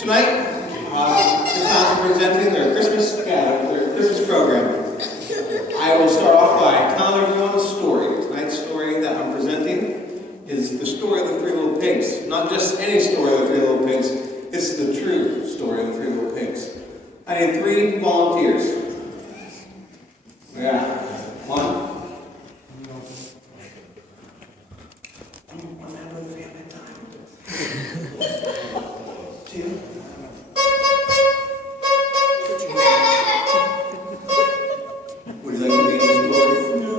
Tonight, the town's presenting their Christmas program. I will start off by telling everyone a story. Tonight's story that I'm presenting is the story of the three little pigs. Not just any story of the three little pigs, it's the true story of the three little pigs. I need 3 volunteers. Yeah. 1. I'm having family time. 2. Would you like to be in the story? No.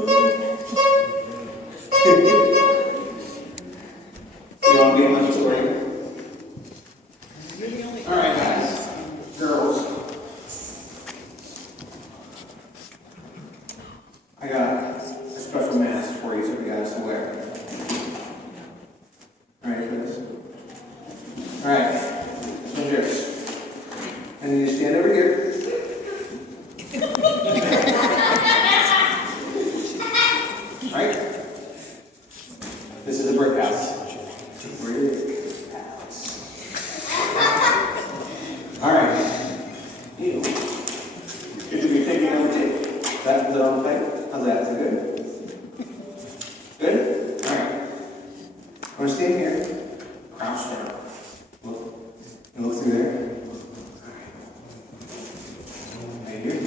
You want to be in my story? Alright guys, girls. I got a special mask for each of you guys to wear. Alright, for this? Alright, this one's yours. And you stand over here. Alright? This is a brick house. Brick house. Alright. You. Good to be taking on the tape. That's the on tape. How's that? Is it good? Good? Alright. I'm going to stand here. Crouch down. Look. And look through there. Right here.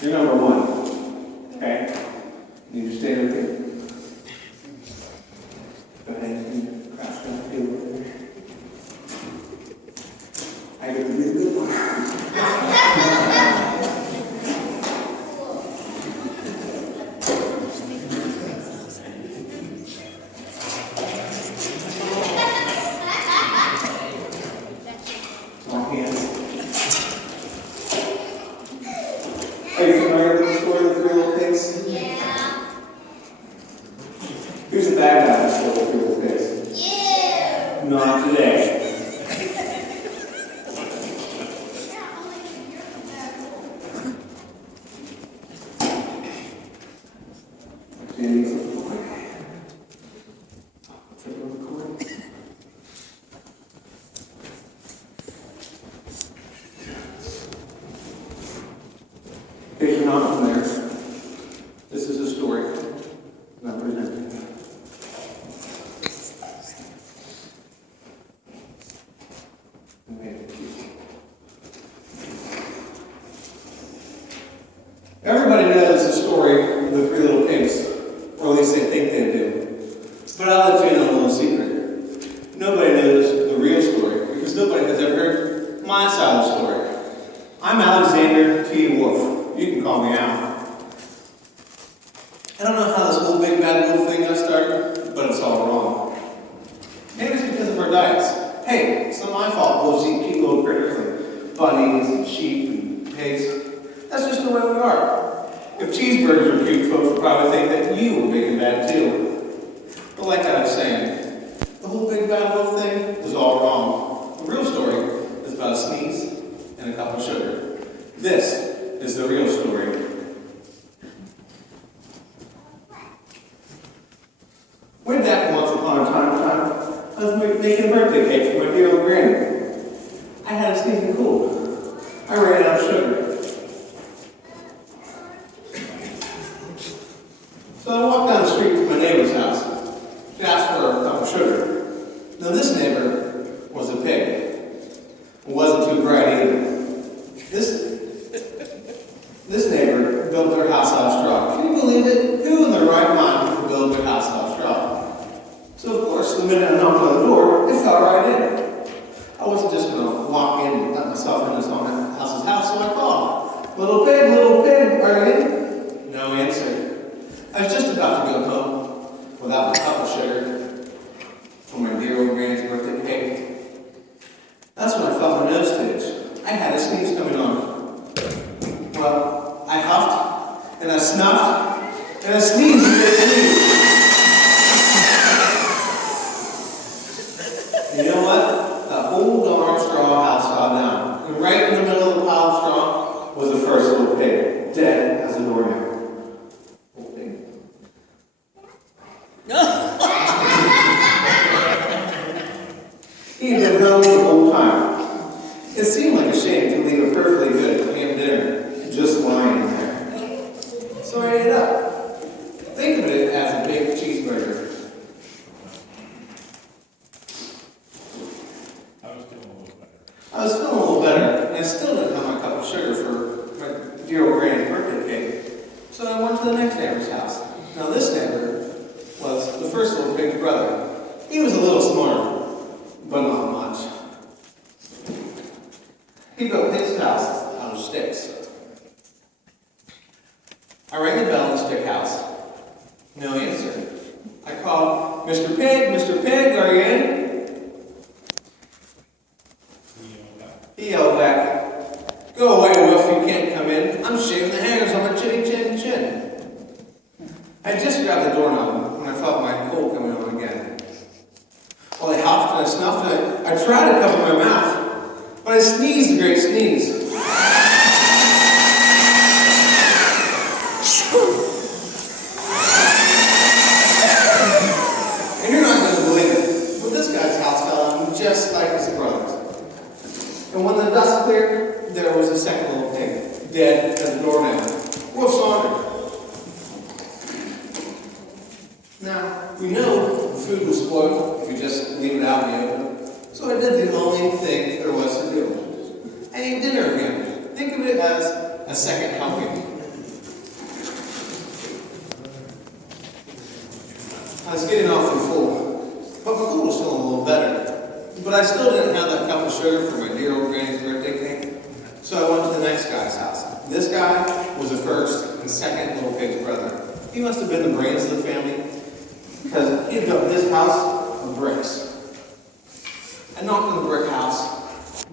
You're number 1. Okay? You just stay over here. Go ahead and crouch down. Feel over there. I get to be the good one. More hands. Are you familiar with the story of the three little pigs? Yeah. Who's the bad guy in the story of the three little pigs? You. Not today. If you're not from there, this is a story that I'm presenting. Everybody knows the story of the three little pigs, or at least they think they do. But I'll let you in on a little secret. Nobody knows the real story, because nobody has ever heard my side of the story. I'm Alexander T. Wolf. You can call me Al. I don't know how this whole big bad wolf thing got started, but it's all wrong. Maybe it's because of our diets. Hey, it's not my fault wolves eat cute little critters like bunnies and sheep and pigs. That's just the way we are. If cheeseburgers are cute, folks would probably think that you were big and bad too. But like I was saying, the whole big bad wolf thing was all wrong. The real story is about a sneeze and a cup of sugar. This is the real story. Way back once upon a time, I was making a birthday cake for my dear old granny. I had a sneezing cold. I ran out of sugar. So I walked down the street to my neighbor's house to ask for a cup of sugar. Now this neighbor was a pig. It wasn't too bright either. This neighbor built their house out of straw. Can you believe it? Who in their right mind would build their house out of straw? So of course, the minute I knocked on the door, it fell right in. I wasn't just going to walk in and let myself in someone else's house, so I called. Little pig, are you in? No answer. I was just about to go home without a cup of sugar for my dear old granny's birthday cake. That's when I felt my nose twitch. I had a sneeze coming on. Well, I huffed, and I snuffed, and I sneezed and didn't sneeze. You know what? That whole darn straw house fell down. And right in the middle of the pile of straw was the first little pig, dead as a doornail. Little pig. He'd been home the whole time. I was feeling a little better, and I still didn't have my cup of sugar for my dear old granny's birthday cake. So I went to the next neighbor's house. Now this neighbor was the first little pig's brother. He was a little smarter, but not much. He built his house out of sticks. I rang the bell in the stick house. No answer. I called, "Mr. Pig, are you in?" He yelled back, "Go away, Wolf, you can't come in. I'm shaving the hairs on my chinny chin chin." I had just grabbed the doorknob when I felt my cold coming on again. Well, I huffed and I snuffed and I tried to cover my mouth, but I sneezed a great sneeze. And you're not going to believe it, but this guy's house fell on just like his brother's. And when the dust cleared, there was a second little pig, dead as a doornail. Wolf's honor. Now, we know the food was spoiled if you just leave it out in the open. So I did the only thing there was to do. I ate dinner again. Think of it as a second helping. I was getting awfully full, but my cold was feeling a little better. But I still didn't have that cup of sugar for my dear old granny's birthday cake. So I went to the next guy's house. This guy was the first and second little pig's brother. He must have been the brains of the family, because he had built his house of bricks. I knocked on the brick house.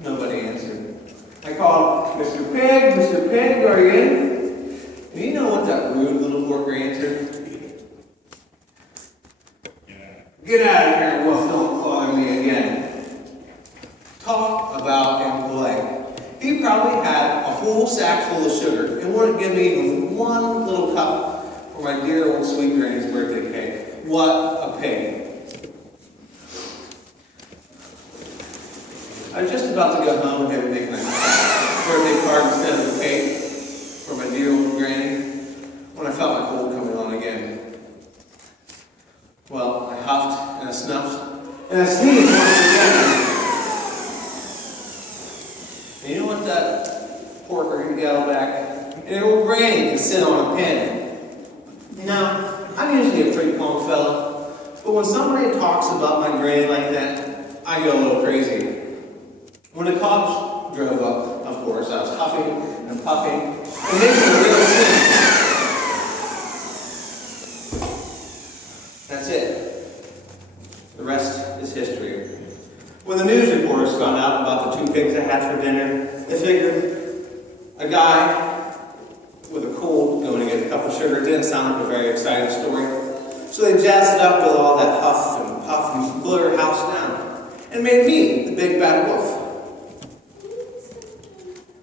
Nobody answered. I called, "Mr. Pig, are you in?" And you know what that rude little porker answered? "Get out of here, Wolf, don't bother me again." Talk about impolite. He probably had a whole sack full of sugar and wouldn't give me even one little cup for my dear old sweet granny's birthday cake. What a pig. I was just about to go home and maybe make my birthday card instead of a cake for my dear old granny when I felt my cold coming on again. Well, I huffed and I snuffed and I sneezed once again. And you know what that porker he yelled back? "An old granny can sit on a pin." Now, I'm usually a pretty calm fella, but when somebody talks about my granny like that, I go a little crazy. When the cops drove up, of course, I was huffing and puffing and making a real scene. That's it. The rest is history. When the news reporters found out about the two pigs I had for dinner, they figured a guy with a cold going to get a cup of sugar didn't sound like a very exciting story. So they jazzed it up with all that huff and puff and blew her house down and made me the big bad wolf.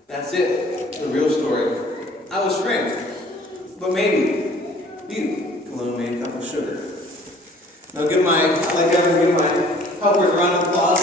That's it, the real story. I was framed, but maybe you can loan me a cup of sugar. Now I'd like to give my helpers a round of applause.